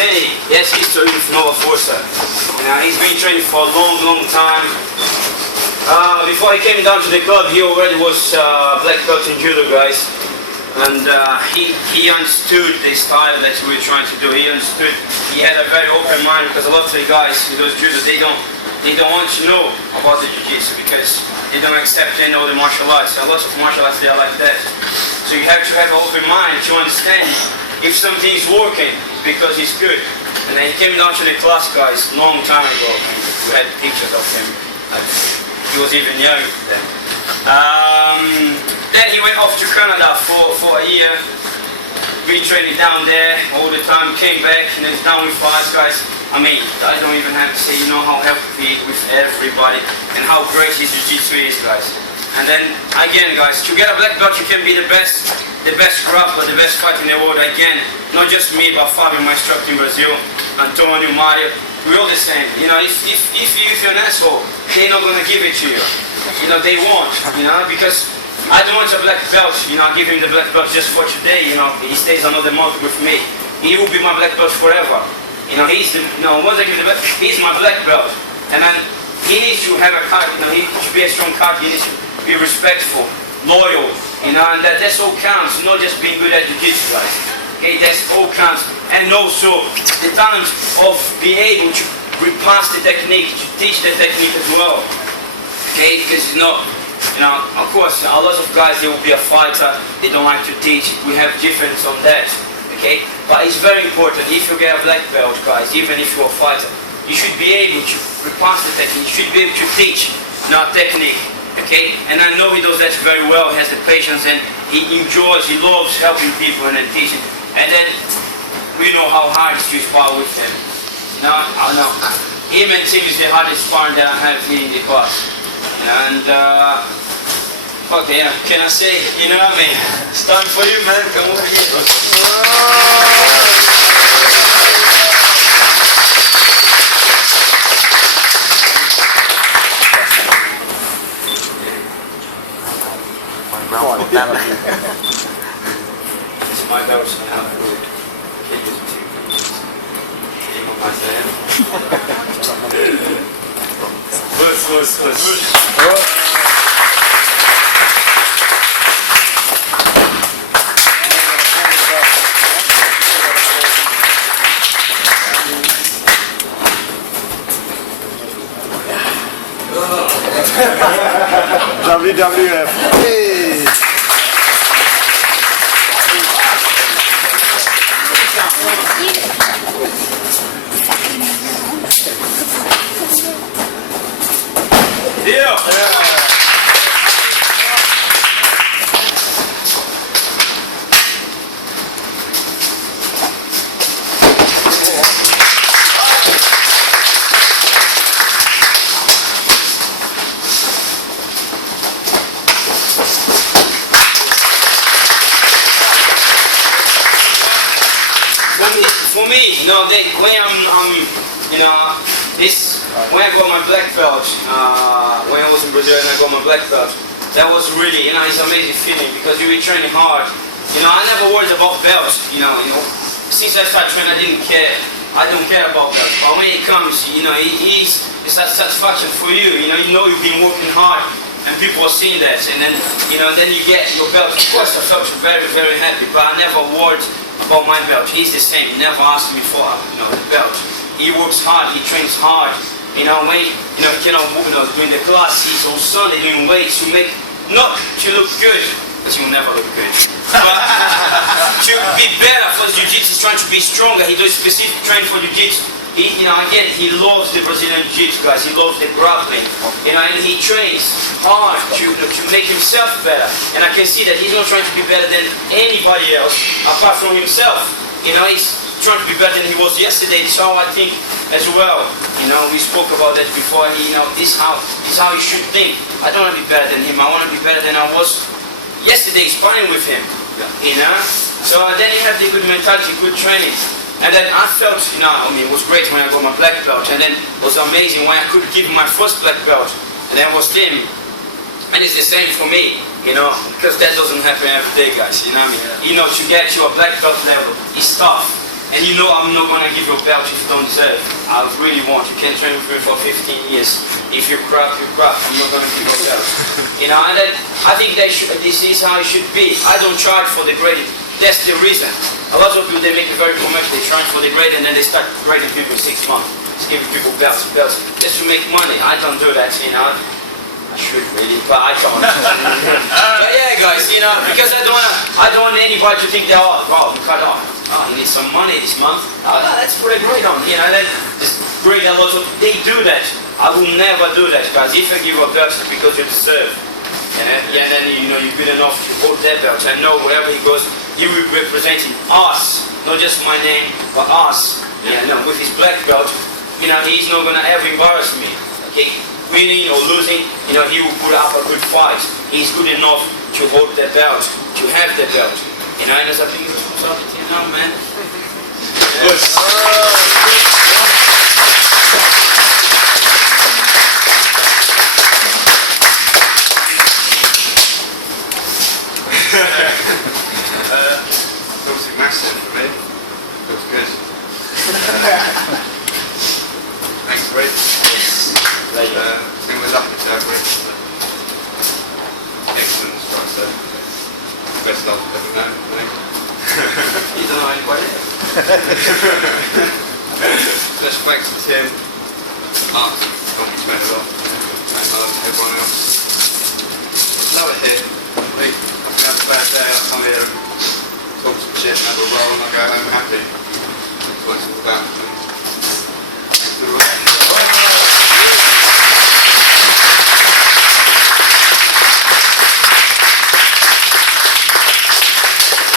Danny, he has history with Nova Força. He's been training for a long, long time. Before he came down to the club, he already was black belt in judo, guys. And he understood the style that we were trying to do. He understood. He had a very open mind, because a lot of the guys who do judo, they don't want to know about the jiu-jitsu because they don't accept any other martial arts. A lot of martial arts, they are like that. So you have to have an open mind to understand if something is working because it's good. And then he came down to the class, guys, long time ago. We had pictures of him. He was even young then. Then he went off to Canada for a year, retraining down there all the time, came back and is down with us, guys. I mean, I don't even have to say, you know how helpful he is with everybody and how great his jiu-jitsu is, guys. And then, again, guys, to get a black belt, you can be the best grappler, the best fighter in the world, again. Not just me, but Fabio, my instructor in Brazil, Antonio, Mario. We're all the same. You know, if you're an asshole, they're not gonna give it to you. You know, they won't, you know, because I don't want a black belt, you know, I give him the black belt just for today, you know, he stays another month with me. He will be my black belt forever. You know, once I give him the black, he's my black belt. And then he needs to have a card, you know, he should be a strong card, he needs to be respectful, loyal, you know, and that's all counts, not just being good at jiu-jitsu, guys. Okay, that's all counts. And also the talent of being able to repass the technique, to teach the technique as well. Okay, because you know, of course, a lot of guys, they will be a fighter, they don't like to teach. We have difference on that. Okay, but it's very important. If you get a black belt, guys, even if you're a fighter, you should be able to repass the technique. You should be able to teach, technique. Okay, and I know he does that very well. He has the patience and he enjoys, he loves helping people and then teaching. And then we know how hard it is to spar with him. I know. Him and Tim is the hardest sparring that I have here in the class. And okay, can I say, you know what I mean? It's time for you, man. Come over here. It's my belt now. Kick it to you. On my hand. WWF. Hey. Deal. For me, you know, when when I got my black belt, when I was in Brazil and I got my black belt, that was really, it's an amazing feeling because you were training hard. I never worried about belts. Since I started training, I didn't care. I don't care about belts. But when it comes, it's a satisfaction for you. You know you've been working hard, and people are seeing that, and then then you get your belt. Of course, I felt very, very happy, but I never worried about my belt. He's the same. He never asked me for the belt. He works hard. He trains hard. When during the class, he's on Sunday doing weights to make not to look good, because he will never look good. But to be better for jiu-jitsu, he's trying to be stronger. He does specific training for jiu-jitsu. Again, he loves the Brazilian jiu-jitsu, guys. He loves the grappling. And he trains hard to make himself better. And I can see that he's not trying to be better than anybody else apart from himself. He's trying to be better than he was yesterday. So I think as well, we spoke about that before. This is how you should think. I don't want to be better than him. I want to be better than I was yesterday sparring with him. So then you have the good mentality, good training. And then I felt, it was great when I got my black belt. And then it was amazing when I could give him my first black belt. And that was Tim. And it's the same for me, because that doesn't happen every day, guys. To get to a black belt level, it's tough. And you know I'm not gonna give you a belt if you don't deserve. I really want. You can train with me for 15 years. If you crap, you crap. I'm not gonna give you a belt. You know, and then I think this is how it should be. I don't charge for the grading. That's the reason. A lot of people, they make it very commercial. They charge for the grade and then they start grading people in 6 months. Just giving people belts, just to make money. I don't do that, you know. I should really, but I don't. But yeah, guys, you know, because I don't want anybody to think that, oh, you cut off. Oh, he needs some money this month. Oh, no, let's put a grade on. You know, then just grade a lot of. They do that. I will never do that, guys. If I give a belt, it's because you deserve. Yeah, and then you know you're good enough to hold that belt. I know wherever he goes, he will be representing us, not just my name, but us. Yeah, no, with his black belt, you know, he's not gonna ever embarrass me. Okay. Winning or losing, you know, he will put up a good fight. He's good enough to hold that belt, to have that belt. You know, and as a big responsibility, you know, man. Obviously massive for me. Feels good. Thanks, Rick. I think we're lucky to have Rick. Excellent instructor. Best I've ever known, I think. You don't know anybody else. Special thanks to Tim. Mark, got me trained a lot. And everyone else. Love it here. I can have a bad day, I'll come here and talk some shit and have a roll and I go home happy. That's what it's all about.